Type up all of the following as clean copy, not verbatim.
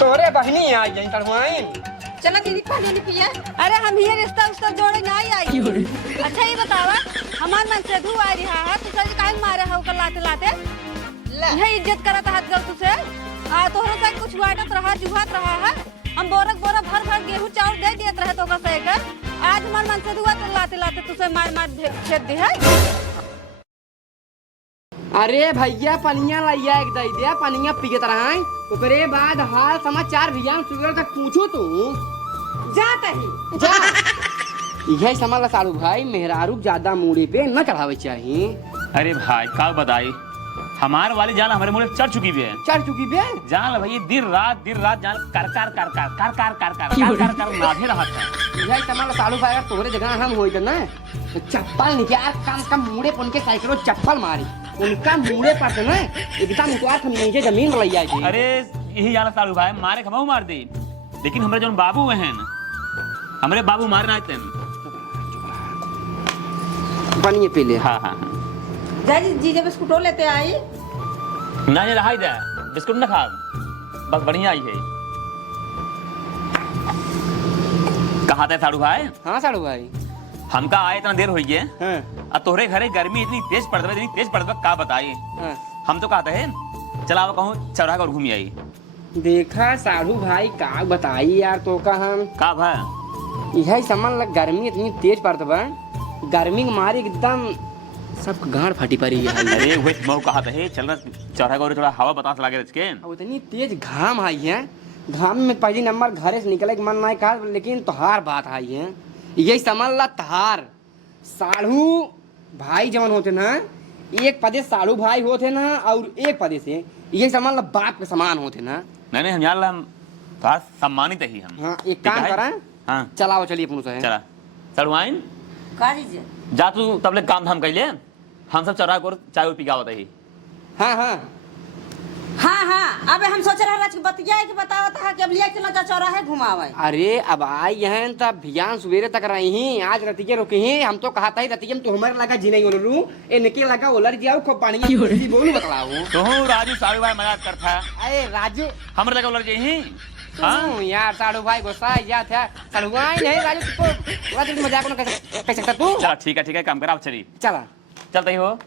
तोरे बहनी आ गई तड़वाइन। चलो दीदी पानी नहीं पिया। अरे हम ये रिश्ता उस्ता जोड़े नहीं आई। अच्छा ये बतावा हमार मन से धू आ रहा है तू सज काहे मारे हो कर लाते लाते यह इज्जत करत हाथ गल तुसे आ तोहरा से कुछ वाटत रहा जुहात रहा है। हम बोरा बोरा भर भर गेहूं चावल दे देत रहे तो का से कर आज हमार मन से धुआ लाते लाते तुसे मार मार खेत दे है। अरे भैया पनिया लइया एक दई दे पनिया पीगत रहा ओकरे बाद हाल समाचार भियान सुबह तक पूछो तू जात ही जा। यही समझ ला सारू भाई मेहरारू ज्यादा मूड़ी पे न चढ़ावे चाहिए। अरे भाई का बताई हमारे वाली जान हमारे मुंह चढ़ चुकी भी है। चढ़ चुकी बे जान भाई दिन रात जान कर कर कर कर कर कर कर कर कर कर कर नाधे रहा था। यही समझ ला सारू भाई तोरे जगह हम होई ना तो चप्पल निकाल कम कम मुड़े पन के साइकिलों चप्पल मारी उनका मुड़े पर ना एकदम उतार हम नीचे जमीन में लइया जी। अरे यही जाना सारू भाई मारे खमाऊ मार दी लेकिन हमारे जो बाबू हैं हमारे बाबू मारे ना थे पनिए पी ले। हाँ हाँ जी जब बिस्कुटो लेते आई ना ये रहा दे बिस्कुट ना खा बस बढ़िया आई है। कहाँ थे सारू भाई? हाँ सारू भाई हमका आए इतना देर हुई है हाँ। अब तोहरे घरे गर्मी इतनी तेज पड़ता का बताइए। हाँ। हम तो कहते हैं चला वो कहूँ चौराहा और घूमी आई। देखा सारू भाई का बताई यार तो का हम का भाई यही समझ लग गर्मी इतनी तेज पड़ता बा गर्मी के मारे एकदम सब गांड फटी पड़ी है। अरे वही मैं कहा था चल रहा चौराहा और थोड़ा हवा बतास लगे इसके। अब इतनी तेज घाम आई है घाम में पहली नंबर घरे से निकले के मन नहीं कहा लेकिन तोहार बात आई है यही समझ ला तहार साढ़ू भाई जवन होते ना एक पदे साढ़ू भाई होते ना और एक पदे से यही समझ ला बाप के समान होते ना। नहीं हम यार हम थोड़ा सम्मानित ही हम। हाँ एक काम करें हाँ चलाओ चलिए पुनः से चला सड़वाइन का दीजिए जा तू तब ले काम धाम कर ले हम सब चौराहा को चाय पी गावत ही। हाँ हाँ हाँ हाँ अब हम सोच रहे हैं बतिया कि बतावत है कि अब लिया चला जा चौराहे घुमावे। अरे अब आई हैं तब भियान सवेरे तक रही ही आज रतिके रुके ही हम तो कहता ही रतिके में तो हमारे लगा जी नहीं ओलरू इनके लगा ओलर जाओ खूब पानी बोलू बतलाओ तो राजू सारू भाई मजाक करता है। अरे राजू हमारे लगा उलर जाई हाँ यार साड़ू भाई गुस्सा या था सड़ुआई नहीं राजू तो राजू मजाक न कर सकता तू। चला ठीक है काम करा चली चला चलते ही हो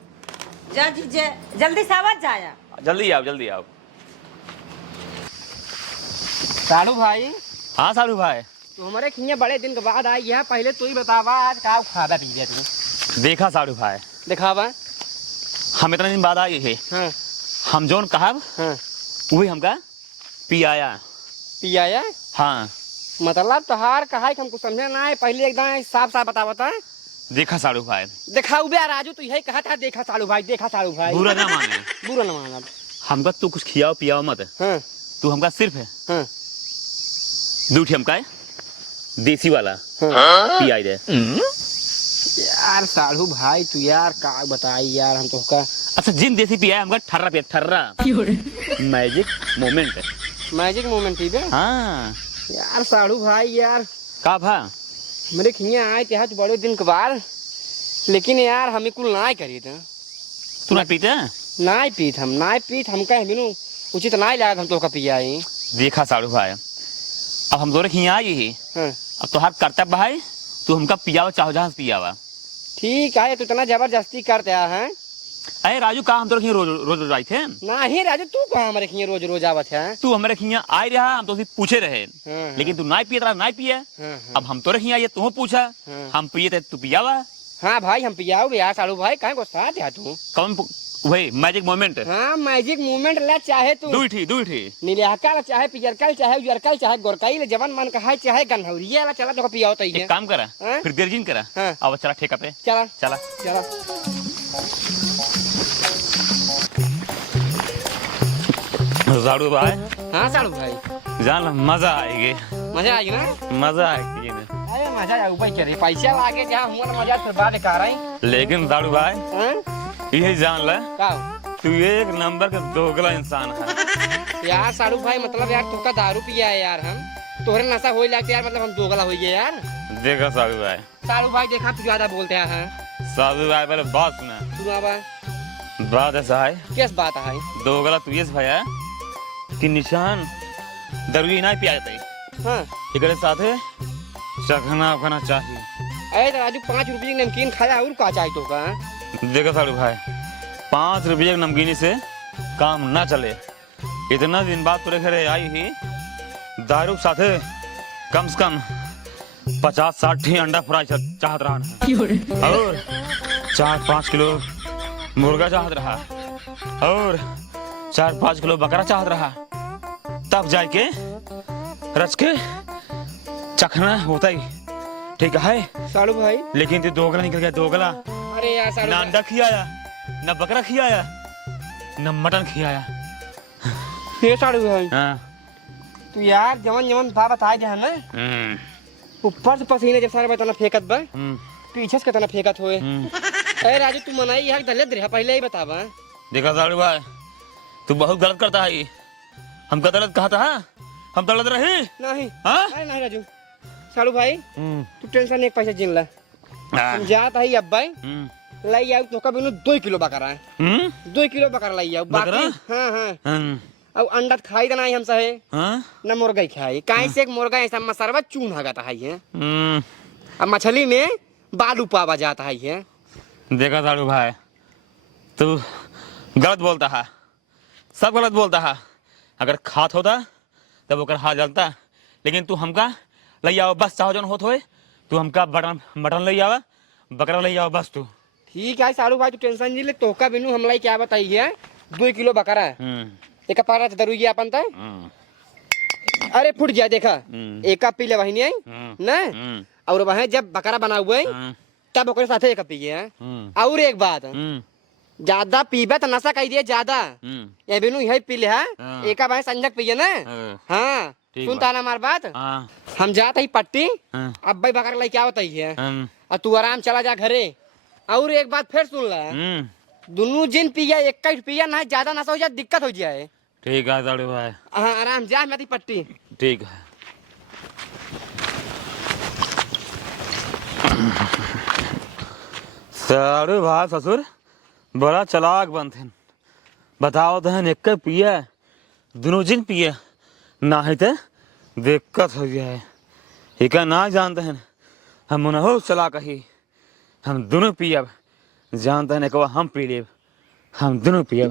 जा जी जल्दी से आवाज जाया जल्दी आओ। साड़ू भाई हाँ सारू भाई तो हमारे खिया बड़े दिन के बाद आई है पहले तू ही बतावा आज का खादा पी गया तू देखा सारू भाई दिखावा हम इतना दिन बाद आए है। हाँ हम जोन कहा हाँ वही हमका पी आया पिया हाँ मतलब तोहार कहा है हमको समझे ना है पहले एकदम साफ साफ बतावता है। देखा सारू भाई दिखाऊ बे राजू तू यही कहा था देखा साड़ू भाई बुरा ना माने बुरा ना माना हमका तू कुछ खियाओ पियाओ मत। हाँ तू हमका सिर्फ है हाँ दूध हमका है देसी वाला हाँ। पियाई दे। यार साड़ू भाई तू यार का बताई यार हम तो का अच्छा जिन देसी पिया हमका ठर्रा पिया ठर्रा मैजिक मोमेंट ठीक है। हाँ यार साड़ू भाई यार का भा मेरे खिया आए थे आज बड़े दिन के बाद लेकिन यार हमें कुल ना करी था तू ना पीते ना पीत हम कह बिनु उचित ना लगा हम तो का पिया ही। देखा साड़ू भाई अब हम दोनों खिया आई ही हाँ। अब तो हाथ कर्तव्य भाई तू हमका पियावा चाहो जहाँ से पियावा ठीक है तू इतना जबरदस्ती करते हैं। अरे राजू का हम तो रोज आई थे ना ही राजू तू कहाँ हमारे खिया रोज आवत है। तू हमारे खिया आई रहा हम तो पूछे रहे हाँ, लेकिन तू ना पिए हाँ, अब हम तो रखिया ये तू पूछा हाँ। हम पिए थे तू पियावा। हाँ भाई हम पियाओगे यार साड़ू भाई कहाँ को साथ है तू कौन वही मैजिक मोमेंट। हाँ मैजिक मूवमेंट ला चाहे तू दूठी नीलियाका चाहे पियरकल चाहे उजरकल चाहे गोरकाई ले जवन मन कहा चाहे गन्हौरिया ला चला तो पियाओ तई एक काम करा हाँ? फिर देरजिन करा हाँ। अब चला ठेका पे चला चला चला साड़ू भाई। हाँ साड़ू भाई जान मजा आएगी मजा आई ना मजा आएगी अरे मजा आऊ भाई चले पैसा लागे जहाँ हुआ मजा फिर बाद कर रही। लेकिन साड़ू भाई यही जान ले का तू एक नंबर का दोगला इंसान है यार साड़ू भाई मतलब यार तू का दारू पिया है यार हम तोहरे नशा हो लगता यार मतलब हम दोगला हो गए यार। देखा साड़ू भाई देखा तू ज्यादा बोलते हैं। साधु भाई पहले बात सुना सुनावा बात ऐसा है किस बात है दोगला तू ये भाई है कि निशान दरुई ना पिया जाता है हाँ एकरे साथे चखना उखना चाहिए। अरे तो राजू 5 रुपये की नमकीन खाया और का चाहिए तो का? देखो साड़ू भाई 5 रुपये की नमकीनी से काम ना चले। इतना दिन बाद तुरे घरे आई ही दारू के साथे कम से कम 50-60 अंडा फ्राई चाहत रहा और 4-5 किलो मुर्गा चाहत रहा और 4-5 किलो बकरा चाहत रहा, तब जाके रच के चखना होता ही। ठीक है साड़ू भाई। लेकिन तू दोगला निकल गया, दोगला। अरे यार साड़ू ना अंडा खिलाया, ना बकरा खिलाया, ना मटन खिलाया। ये साड़ू भाई हाँ। तू यार जवन जवन था बताए जा ना ऊपर से पसीने जब सारे बताना फेंकत बा पीछे से कितना फेंकत होए। अरे राजू तू मनाई यहाँ दलित रहा पहले ही बतावा। देखा साड़ू भाई तू बहुत गलत करता है। हम का गलत कहा था? हम गलत रहे नहीं। हाँ? अरे नहीं राजू साड़ू भाई तू टेंशन एक पैसा जिन ला। हम जात है अब भाई लाई आऊ तो कभी 2 किलो बकरा है 2 किलो बकरा लाई आऊ बाकी। हाँ हाँ अब अंडा खाई देना है हमसे है ना मुर्गा ही खाई काहे से एक मुर्गा ऐसा मसरवा चून हगाता है। अब मछली में बालू पावा जाता है। देखा साड़ू भाई तू गलत बोलता है, सब गलत बोलता है। अगर खात होता तब ओकर हाथ जलता, लेकिन तू हमका लई आओ बस चाहो जन होत होए तू हमका मटन लई आवा, बकरा लई आओ बस तू। ठीक है साड़ू भाई तू टेंशन नहीं ले। तोका बिनु हमलाई क्या बताई है 2 किलो बकरा है एक पारा दरुई अपन तय। अरे फुट गया देखा एक पी ले वही आई ना और वह जब बकरा बना हुआ है तब ओकरे साथे एक पी गया। और एक बात ज्यादा पीबे तो नशा कही दिए ज्यादा ये बिनु यही पी ले है एक भाई संजक पिए ना। हाँ सुनता ना हमार बात। हम जाते ही पट्टी अब भाई बकरा लाई क्या बताई है और तू आराम चला जा घरे। और एक बात फिर सुन ला दोनों जिन पिया एक पिया ना ज्यादा नशा हो जाए दिक्कत हो जाए। ठीक है साड़ू भाई। हाँ आराम जा मैं पट्टी। ठीक है। साड़ू भाई ससुर बड़ा चलाक बनते हैं। बताओ दहन एक पिया दोनों जिन पिया ना है तो दिक्कत हो जाए। एक ना जानते हैं हम उन्हें चला कही हम दोनों पिया जानते हैं एक हम पी ले हम दोनों पिया।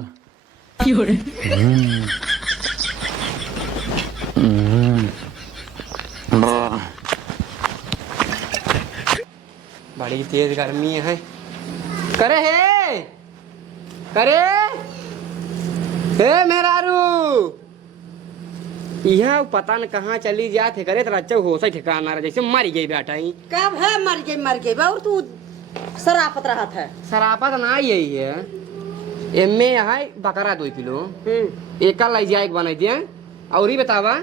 बड़ी तेज गर्मी है। करे हे मेरारू यहाँ पता न कहाँ चली जाते करे तो अच्छा हो सही ठिकाना जैसे मर गई बेटा ही। कब है मर गई और तू शराफत रहा था। शराफत ना यही है एमे है बकरा 2 किलो एक लाई जाए बना दिया। और ही बतावा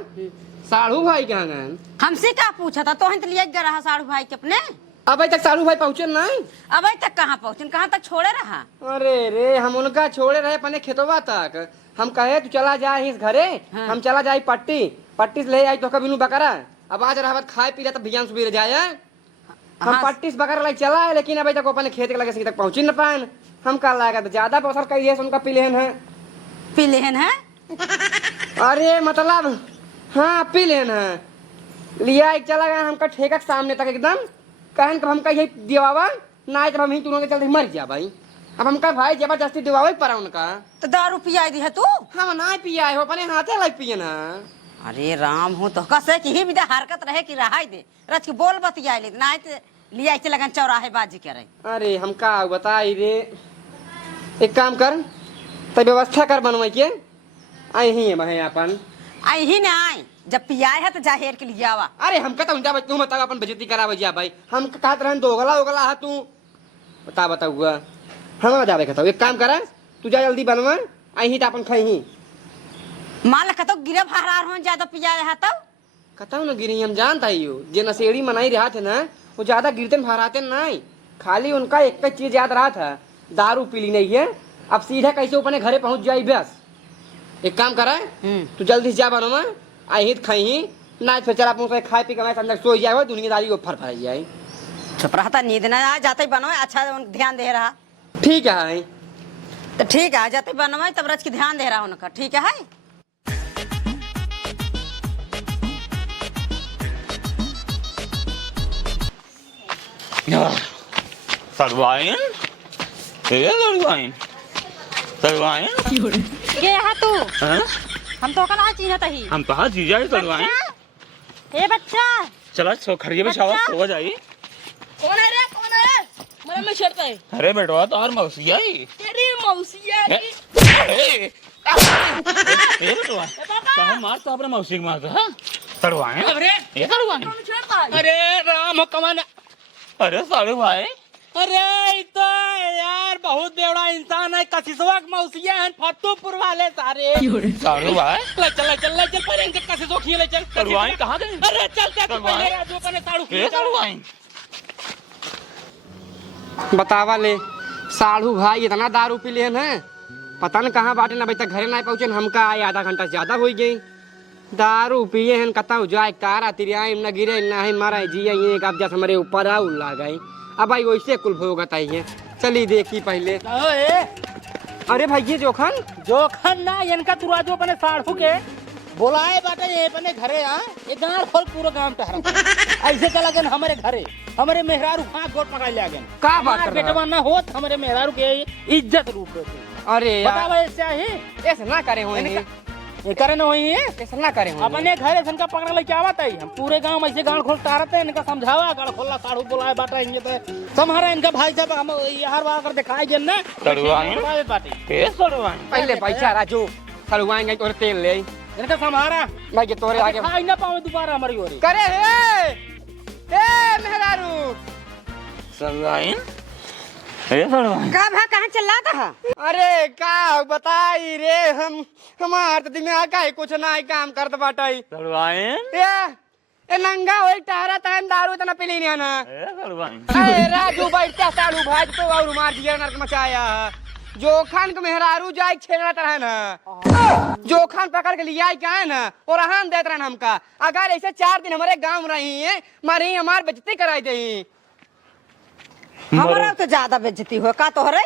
साड़ू भाई कहाँ गए? हमसे क्या पूछा था? तो हम तो लिए गए रहा साड़ू भाई के अपने। अभी तक साड़ू भाई पहुँचे नहीं? अभी तक कहाँ पहुँचे? कहाँ तक छोड़े रहा? अरे रे हम उनका छोड़े रहे अपने खेतवा तक। हम कहे तू चला जाए इस घरे। हाँ। हम चला जाए पट्टी से ले आई तो कभी बकरा अब आज रहा खाए पी ले तब भियान सुबह जाए। हम हाँ। पट्टी से बकरा लाई चला है लेकिन अभी तक अपने खेत के लगे तक पहुँची न पाए। हम कल लाएगा तो ज्यादा बसर कही है उनका पी लेन है। अरे मतलब हाँ पी लेन है लिया एक चला गया हमका ठेका के सामने तक एकदम कहन कब हमका यही दिवावा ना तब हम ही तुरंत चलते मर गया भाई। अब हमका भाई जबरदस्ती दिवावा पड़ा उनका। तो दारू पिया दी है तू? हम ना पिया है अपने हाथे लग पिए ना। अरे राम हो तो कसे की ही विदा हरकत रहे कि रहा दे रच के बोल बतिया ले ना लिया के लगन चौराहे बाजी करे। अरे हम का बताई रे एक काम कर तब व्यवस्था कर बनवाई के आई ही है भाई अपन आई ही ना आई जब पियाए है तो जाहिर के लिए आवा। अरे हम कहता हूँ तू बताओ अपन बेइज्जती करावे जा भाई। हम कहते रहन दोगला ओगला है तू बता हुआ हम जावे कहता एक काम कर तू जा जल्दी बनवा आई ही तो अपन खाई ही माल कहता गिरे फहरार हो ज्यादा पियाए है तब कहता हूँ ना गिरी हम जानता ही हो जे नशेड़ी मनाई रहा थे ना वो ज्यादा गिरते फहराते नहीं खाली उनका एक चीज याद रहा था दारू पीली नहीं है। अब सीधा कैसे अपने घरे पहुंच जाए बस एक काम करा तू जल्दी से जा बनवा आई ही खाई ही ना फिर चला पहुंच खाए पी के अंदर सो जाए दुनियादारी को फर फर जाए। छुप रहा था नींद ना आ जाते ही बनवाए अच्छा ध्यान दे रहा। ठीक है तो ठीक है जाते बनवाए तब रच के ध्यान दे रहा उनका। ठीक है सड़वाइन ये सड़वाइन सड़वाइन ये है तू हाँ? हम तो कल चिन्हत ही हम कहाँ जीजा है सड़वाइन ए बच्चा चला सो खड़िए में शावा सो जाई कौन है रे कौन है मेरा में छेड़ता है अरे बेटवा तो और मौसी आई तेरी मौसी है अरे ये बेटवा कहाँ मारता अपने मौसी को मारता हाँ सड़वाइन अरे ये सड़वाइन कौन छेड़ता है अरे राम कमान अरे सड़वाइन अरे तो यार बहुत बेवड़ा इंसान है कसिसवा के मौसिया हैं फतुपुर वाले सारे सड़वाइन ले चल पर इनके कसिसो खिए ले चल सड़वाइन कहाँ गए अरे चल तू पहले राजू कने साड़ू ये सड़वाइन बतावा ले साढ़ू भाई इतना दारू पी लिए हैं पता न कहाँ बाटे ना अभी तक घरे ना पहुँचे हमका आए आधा घंटा से ज्यादा हो गई दारू पिए हैं कतौ जाए तारा तिरियाई न गिरे ना ही मारा जिया ये अब जैसे हमारे ऊपर आउ ला गई अब भाई वैसे कुल भोगत आई है चली देखी पहले ओए अरे भाई ये जोखन जोखन ना इनका तू राजू अपने साड़ू के बोलाए बाटे ये अपने घरे आ ये गांव खोल पूरा गांव टहरा ऐसे चला गन हमारे घरे हमारे मेहरारू हाथ गोट पकड़ ले गन का बात कर रहा बेटवा ना होत हमारे मेहरारू के इज्जत रूप देते अरे यार बतावा ऐसे ही ऐसे ना करे हुए हैं ये करे ना वही है ऐसे ना करे हुए अपने घरे से इनका पकड़ ले क्या बात है हम पूरे गांव ऐसे गांव खोल तारते हैं इनका समझावा गांव खोला साड़ू बोलाए बाटा इनके तो तुम्हारा इनका भाई साहब हम ये हर बार कर दिखाए जन ना सड़वाइन बाटे ये सड़वाइन पहले पैसा राजू खलवाएंगे और तेल ले इनका संभारा भाई ये तोरे आगे दिखाई ना पावे दोबारा हमारी ओर करे हे मेहरारू सड़वाइन ये सड़वाइन कब है कहाँ चिल्लाता है अरे का बताई रे हम हमार तो दिमाग का ही कुछ ना ही काम करत बाटाई सड़वाइन ए नंगा होई टारा टाइम दारू तना पी ली ना ये सड़वाइन अरे राजू बैठते सालू भाई तो और मार दिया नरक मचाया जोखान के मेहरारू जाए छेड़ा तरह ना जोखान पकड़ के लिया क्या है ना और हम देते रहन हमका अगर ऐसे 4 दिन हमारे गांव रही है मारी हमार बेइज्जती कराई दही हमारा तो ज्यादा बेइज्जती हो का तोहरे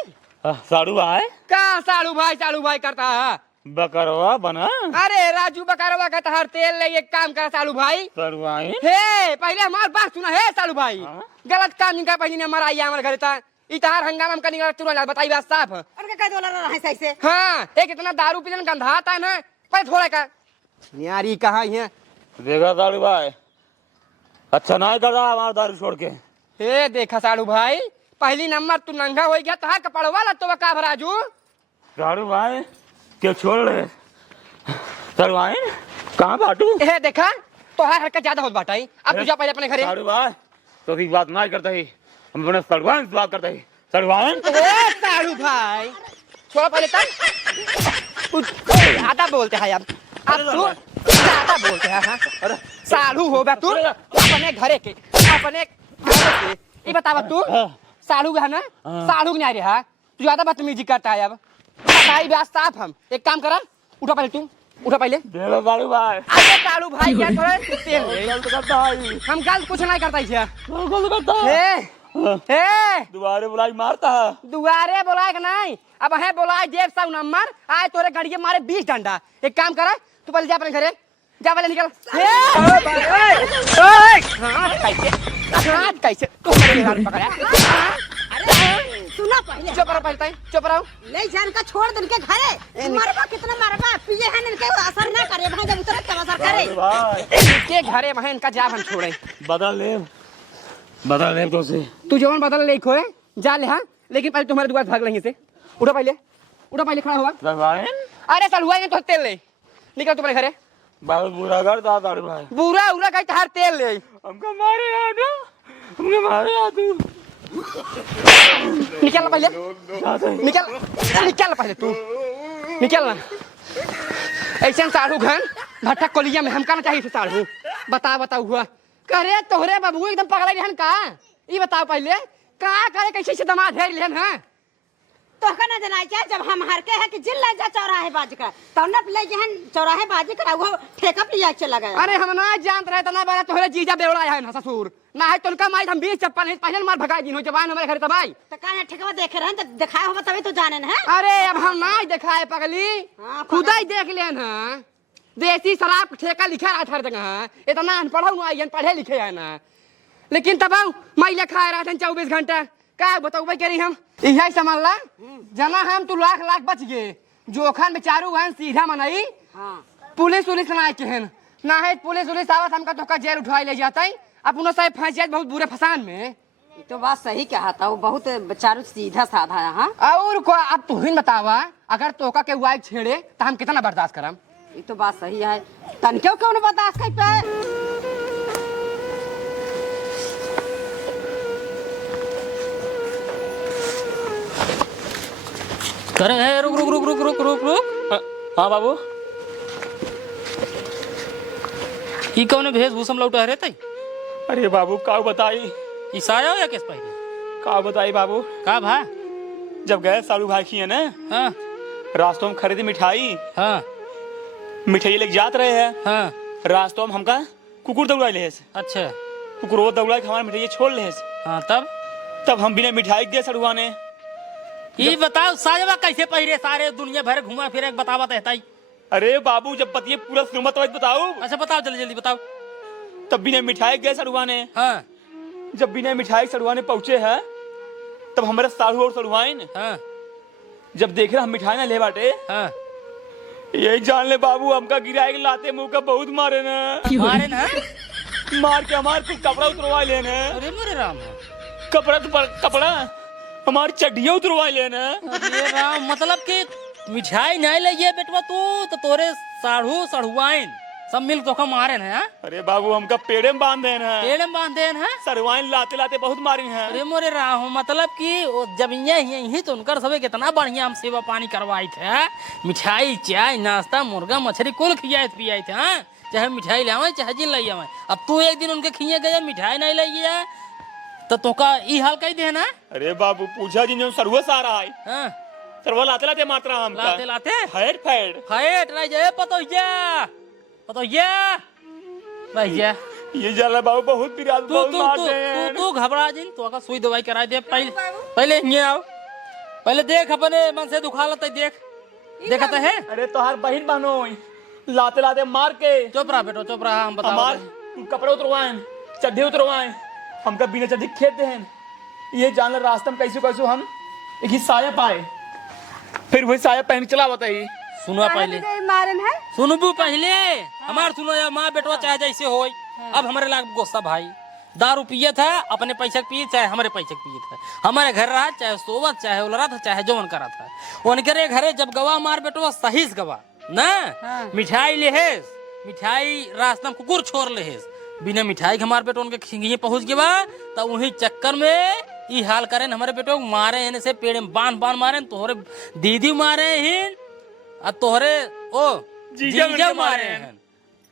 साड़ू आए का सालू भाई करता है बकरवा बना अरे राजू बकारवा का हर तेल ले एक काम कर सालू भाई सड़वाइन हे पहले हमार बात सुना है सालू भाई हाँ? गलत काम नहीं कर पहले ने हमारा आया हमारे घर था इतार हंगामा हम कनी तुरंत बताई बात साफ उनका कह दोला रहा है सही से हाँ एक इतना दारू पीने में गंधा आता है ना पर थोड़ा का यारी कहाँ है देखा साड़ू भाई अच्छा नहीं कर रहा हमारा दारू छोड़ के हे देखा सालू भाई पहली नंबर तू नंगा हो गया तो कपड़वा ला तो का राजू साड़ू भाई क्यों छोड़ रहे सड़वाइन कहाँ बाटू हे देखा तो हरकत ज्यादा होत बाटाई अब तू जा पहले अपने घरे साड़ू भाई तो की बात ना करता ही हम अपने सड़वाइन से बात करता ही सड़वाइन ए सालू भाई छोड़ा पहले तक ज्यादा बोलते हैं अब तू ज्यादा बोलते हैं हाँ अरे सालू हो बा तू अपने घरे के ये बतावा तू सालू है ना सालू नहीं आ रहा तू ज्यादा बदतमीजी करता है अब बताई बात साफ हम एक काम करा उठा पहले तू उठा पहले देखो साड़ू भाई अरे सालू भाई क्या करे तेल ले। गलत करता है हम गलत कुछ नहीं करता है गलत करता है हे दोबारा बुलाई मारता है दुआरे बोलाए कि नहीं अब है बोलाए देव साहू नंबर आए तोरे गाड़ी मारे 20 डंडा एक काम करा तू पहले जा अपने घरे जा पहले निकल कैसे तू पकड़ा सुना पहले चुप रहो पहले चुप रहो ले जान का छोड़ दिन के घरे मरबा कितना मरबा पिए है इनके असर ना करे भाई जब उतर तब असर करे भाई के घरे वहां इनका जा हम छोड़े बदल ले तो से तू जवान बदल ले खोए जा ले हाँ लेकिन पहले तुम्हारे दुकान भाग लेंगे से उठा पहले खड़ा हुआ सड़वाइन अरे चल हुआ तो तेल ले निकल तुम्हारे घरे बहुत बुरा करता साड़ू भाई बुरा उरा कहीं तार तेल ले हमको मारे आदू हमको मारे आदू निकल पहले निकल पहले तू निकल ना ऐसे साढ़ू घन भट्टा कोलिया में हमका ना चाहिए साढ़ू बता हुआ करे तोहरे बाबू एकदम पकड़ा रहन का ये बताओ पहले का करे कैसे से दमाद है लेन है तो कहना जनाई क्या जब हम हर के है कि जिल जा चौराहे बाज कर तब न ले जहन चौराहे बाज कर वो ठेका लिया चला गया अरे हम ना जानत रहे तना बारा तोहरे जीजा बेवड़ा है ना ससुर ना है तुनका माई हम 20 चप्पल नहीं पहले मार भगा दिन हो जवान हमारे घर तबाई तो कहना ठेका देख रहे हैं तो दिखाया होगा तभी तो जाने न है अरे अब हम ना दिखाए पगली हाँ, खुदा ही देख लेन है देसी शराब ठेका लिखा रहा हर जगह इतना अनपढ़ आई पढ़े लिखे है ना लेकिन तब मैं खाए रहा था 24 घंटा का बताऊ भाई करी हम यही समझ ला जना हम तू लाख लाख बच गए जोखन में चारू बहन सीधा मनई हाँ पुलिस उलिस ना केहन ना है पुलिस उलिस आवत हमका तो जेल उठवाई ले जाता है अपनो साहब फंस जाए बहुत बुरे फसान में। ये तो बात सही कहा था, वो बहुत बेचारू सीधा साधा है। हाँ और को अब तू ही बतावा अगर तोका के वाइफ छेड़े तो हम कितना बर्दाश्त करम। ये तो बात सही है, तन क्यों क्यों न बर्दाश्त कर पे। करे है रुक रुक रुक रुक रुक रुक रुक। हाँ बाबू ई कौन वेशभूषा में लौटा रे तई? अरे बाबू का बताई ई साया हो या किस पहले? का बताई बाबू, का भा? जब गए सालू भाई खिए ना हाँ रास्तों में खरीदी मिठाई, हाँ मिठाई लेके जात रहे हैं, हाँ रास्तों में हमका कुकुर दौड़ा ले, अच्छा कुकुर वो दौड़ा के हमारे मिठाई छोड़ ले। हाँ तब हम बिना मिठाई के सड़ुआ ने। ये बताओ साजवा कैसे पहिरे सारे दुनिया भर घुमा फिरे बतावा रहता ही। अरे बाबू जब पतिए पूरा सुमत बताओ। अच्छा बताओ जल्दी जल्दी बताओ। तब बिना मिठाई गए सड़ुआ ने। हाँ जब बिना मिठाई सड़ुआ ने पहुंचे हैं तब हमारे साढ़ू और सड़ुआइन हाँ जब देख रहे हम मिठाई ना ले बाटे, हाँ यही जान ले बाबू हमका गिराए के लाते मुंह का बहुत मारे ना, मारे ना, मार के हमारे कुछ कपड़ा उतरवा लेना। अरे मेरे राम, कपड़ा हमारी चड्डियां उतरवा लेना। अरे राम मतलब कि मिठाई नहीं लगी बेटवा तू तो तोरे साढ़ू सड़ुआइन सब मिल तोका मारे ना। अरे बाबू हमका पेड़े में बांध देना है, पेड़ में बांध देन है। सरवाइन लाते लाते बहुत मारी हैं। अरे मोरे राम मतलब कि जब यही तो उनकर सबे कितना बढ़िया हम सेवा पानी करवाई थे, मिठाई चाय नाश्ता मुर्गा मछली कुल खियाए पियाए थे। हाँ चाहे मिठाई लावे चाहे जिन लाई आवे। अब तू एक दिन उनके खिए गए मिठाई नहीं लाई है तो तोका ई हाल कही देना। अरे बाबू पूछा जिन सरवा सारा है, हाँ सरवा लाते लाते मात्रा हमका लाते लाते फैट फैट फाइट नहीं जाए भैया ये जाला बाबू बहुत बिराद तू बहुत तू मार तू दे। तू घबरा जिन तो का सुई दवाई करा दे। पहले ये आओ, पहले देख अपने मन से दुखा लता देख देखता है। अरे तो हर बहन बहनो लाते लाते मार के चुप रहा बेटो चुप रहा। हम बताओ हमार कपड़े उतरवाए चड्ढे उतरवाए हमका बिना चड्ढे खेत हैं। ये जान रास्ते में कैसे कैसे हम एक ही साया पाए, फिर वही साया पहन चला बताई। सुनो पहले मारन है सुनबू पहले हमार सुनो या माँ बेटवा चाहे जैसे हो। अब हमारे लाग गुस्सा भाई दारू पिए था अपने पैसे पिए चाहे हमारे पैसे पिए था, हमारे घर रहा चाहे सोवत चाहे उलरा था चाहे जो मन करा था उनके घरे जब गवा मार बेटवा सही से गवा ना। मिठाई लेहेस मिठाई रास्ता में कुकुर छोड़ लेहेस बिना मिठाई के हमारे बेटो उनके खिंगिए पहुंच गया तो वही चक्कर में ई हाल करे हमारे बेटो मारे हैं से पेड़ में बांध बांध मारे तोहरे दीदी मारे हैं और तोहरे ओ जीजा मारे हैं।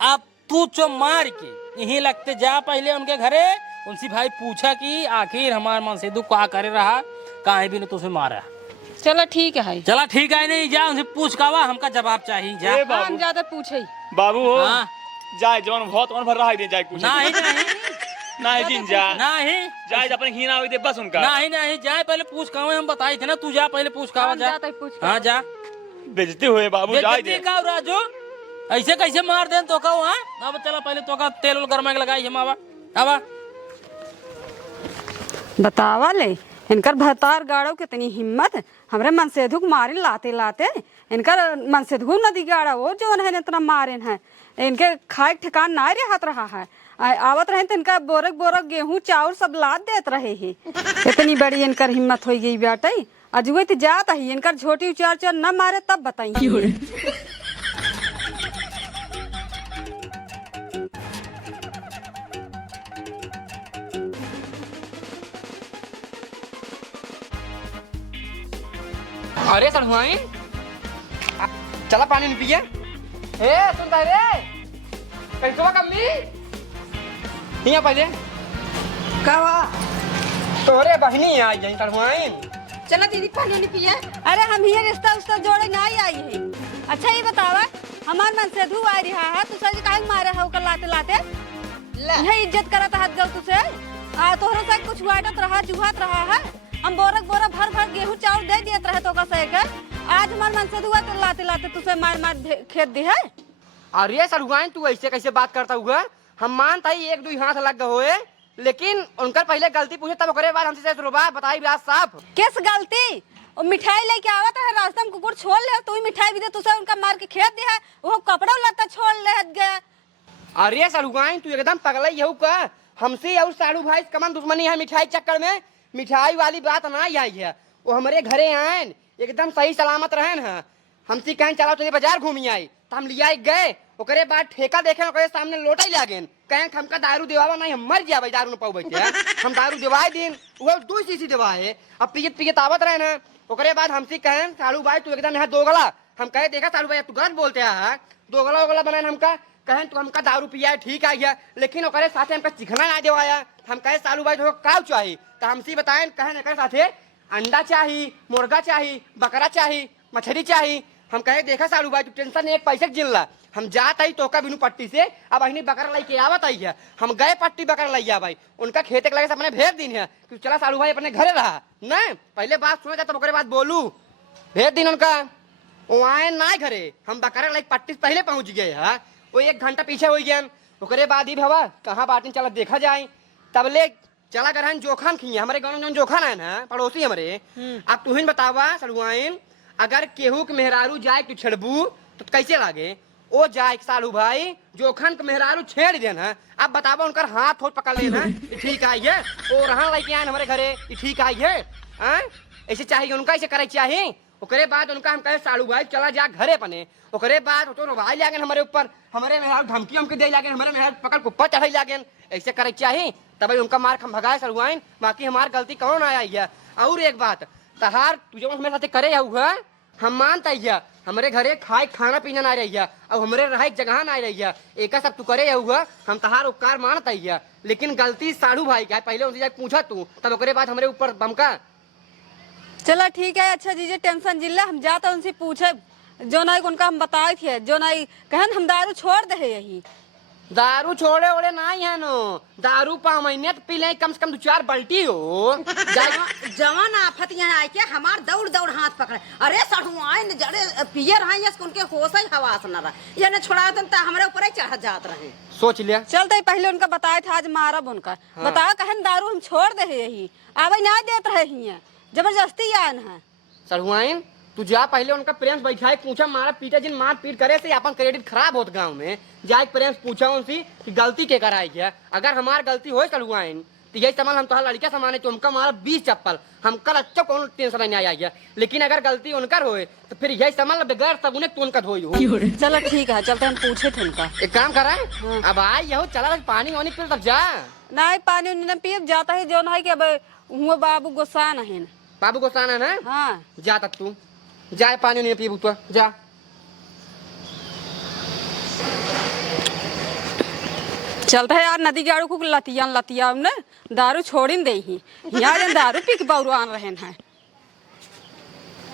अब तू चो मार के यही लगते जा पहले उनके घरे उनसे भाई पूछा कि आखिर हमारे मन से दुख क्या करे रहा काहे भी ने तुझे मारा। चलो ठीक है चला ठीक है नहीं जा उनसे पूछ कावा हमका जवाब चाहिए जा। ए बाबू ज्यादा पूछे बाबू हो हाँ। जाए जवान बहुत मन भर रहा है जाए कुछ नहीं नहीं नहीं जिन जा नहीं जाए अपने हीना हुई दे बस उनका नहीं नहीं जाए पहले पूछ कावा हम बताए थे ना तू जा पहले पूछ कावा जा। हाँ जा बेजती हुए बाबू जाए दे का राजू ऐसे कैसे मार दे तो का वहाँ। अब चला पहले तो का तेल उल गरमा के लगाई हम आवा आवा बतावा ले इनकर भतार गाड़ो कितनी हिम्मत हमरे मन से धुक मारे लाते लाते इनकर मन से धुक नदी गाड़ा वो जो है इतना मारे है इनके खाए ठिकान ना रहत रहा है। आवत रहे तो इनका बोरक बोरक गेहूं चाउर सब लाद देत रहे ही। इतनी बड़ी इनकर हिम्मत हो गई बेटा अजुए तो जात ही इनकर झोटी उचार चार न मारे तब बताइए। अरे सड़ुआइन चला पानी नहीं पिए। ए सुन भाई रे कैसे कम्मी यहाँ पहले कवा तोरे बहनी आई यहीं सड़ुआइन। चला दीदी पानी नहीं पिए। अरे हम ये रिश्ता उस्ता जोड़े नहीं आई है। अच्छा ये बतावा हमार मन से धू आ रहा है तू सज काहे मारे हो कर लाते लाते यही इज्जत करत हाथ गल तुसे तोहरे से कुछ वाटत रहा जुहात रहा है। हम बोरक बोरा भर भर गेहूं चाउर दे दियत रहे तो का सह के आज हमार मन से धुआ तो लाते लाते तुसे मार मार खेत दी है। अरे सड़ुआइन तू ऐसे कैसे बात करता हुआ हम मानता ही एक दो हाथ लग गए लेकिन उनकर पहले गलती पूछे तब ओकरे बाद हमसे रुपा बताई बात साफ। किस गलती? वो मिठाई लेके आवत है रास्ता में कुकुर छोड़ ले तू ही मिठाई भी दे तुसे उनका मार के खेत दिया है वो कपड़ा लत्ता छोड़ ले गया। अरे सालूगाइन तू एकदम पगला यहू का हमसे और सालू भाई कमन दुश्मनी है मिठाई चक्कर में। मिठाई वाली बात ना आई है। वो हमारे घरे आए एकदम सही सलामत रहे न। हमसे कहें चलो तुझे बाजार घूमी आई तो हम लिया गए। ओकरे बाद ठेका देखे ओकरे सामने लोटा ले गेन कहें हमका दारू देवावा नहीं हम मर जाबे दारू न पाऊ बैठे हम दारू देवाए दिन वो 2 शीशी देवाए। अब पियत पियत आवत रहे न। ओकरे बाद हमसे कहें सालू भाई तू एकदम यहाँ दोगला। हम कहे देखा सालू भाई तू गलत बोलते है दोगला ओगला बनाए हमका कहें तू हमका दारू पिया ठीक आई है लेकिन ओकरे साथे हमका चिखना ना देवाया। हम कहे सालू भाई तो काव चाहिए तो हमसे बताएं कहें एकरे साथे अंडा चाहिए मुर्गा चाहिए बकरा चाहिए मछली चाहिए। हम कहे देखा सालू भाई तू टेंशन एक पैसे जिल्ला हम जात आई तो बिनु पट्टी से अब अहिनी बकरा लेके आवत आई है। हम गए पट्टी बकरा लिया भाई उनका खेत के लगे से अपने भेज दिन है कि चला सालू भाई अपने घरे रहा न पहले बात सुनो जाता ओकरे बाद बोलू भेज दिन उनका वो आए ना घरे हम बकरा लेके पट्टी से पहले पहुंच गए है वो 1 घंटा पीछे हो गया। ओकरे बाद ही भवा कहाँ बाटिन चला देखा जाए तब ले चला कर जोखान खिए हमारे गाँव में जोखान है ना पड़ोसी हमारे। अब तू ही बतावा सलुआइन अगर केहू के मेहरारू जाए तू छेड़बू तो कैसे लागे ओ जाए सालू भाई जोखन के मेहरारू छेड़ देना। अब बतावा उनकर हाथ होठ पकड़ लेना ठीक आई है और रहा लेके आए हमारे घरे ठीक आई है ऐसे चाहिए उनका ऐसे करे चाहिए। ओकरे बाद उनका हम कहे सालू भाई चला जा घरे पने ओकरे बाद तो भाई लागे हमारे ऊपर हमारे मेहरारू धमकी हमके दे लागे हमारे मेहरारू पकड़ कुप्पा चढ़ाई लागे ऐसे करे चाहिए तभी उनका मार हम भगाए सलुआइन बाकी हमार गलती कौन आया है। और एक बात तहार तुझे हमारे साथ करे हुआ हम मानता है हमारे घरे खाए खाना पीना ना रही है और हमारे रहे जगह ना रही है एक सब तू करे हुआ हम तहार उपकार मानता है लेकिन गलती सालू भाई का है पहले उनसे जाके पूछा तू तब ओकरे बाद हमारे ऊपर बमका। चलो ठीक है अच्छा जीजे टेंशन जिल्ला हम जाता उनसे पूछे जो नहीं उनका हम बताए थे जो नहीं कहन हम दारू छोड़ दे यही दारू छोड़े ओड़े नहीं है नो दारू 5 महीने पी ले कम से कम 2-4 बाल्टी हो जवान आफत यहाँ आके हमार दौड़ दौड़ हाथ पकड़े अरे सड़ुआए न जड़े पिए रहे उनके होश ही हवास न रहा ये न छोड़ा तो हमारे ऊपर ही चढ़ जात रहे। सोच लिया चलते पहले उनका बताए थे आज मारब उनका बताओ कहन दारू हम छोड़ दे यही आवे ना देते रहे जबरदस्ती आन है। सड़ुआइन तू जा पहले उनका प्रेम से बैठाए पूछा मारा पीटा जिन मार पीट करे से अपन क्रेडिट खराब होत गांव में जाए प्रेम से पूछा उनसे कि गलती के कराई है अगर हमार गलती हो सड़ुआइन तो यही सामान हम तो लड़का सामान है तो उनका मारा 20 चप्पल हम कल अच्छा कौन टेंशन नहीं आया है लेकिन अगर गलती उनकर होए तो फिर यही सामान बगैर सब उन्हें तो उनका धोई हो। चलो ठीक है चलते हम पूछे थे उनका एक काम करा अब आई यहो चला पानी वानी पी तब जा नहीं पानी उन्नी न पिए जाता है जो नहीं कि अब हुआ बाबू गुस्सा नहीं बाबू को साना ना हाँ जा तक तू जाए पानी नहीं पी तो जा। चलता है यार नदी गाड़ू को लतिया लतिया ने दारू छोड़ी दे ही यार दारू पी के बौरू आन रहे हैं।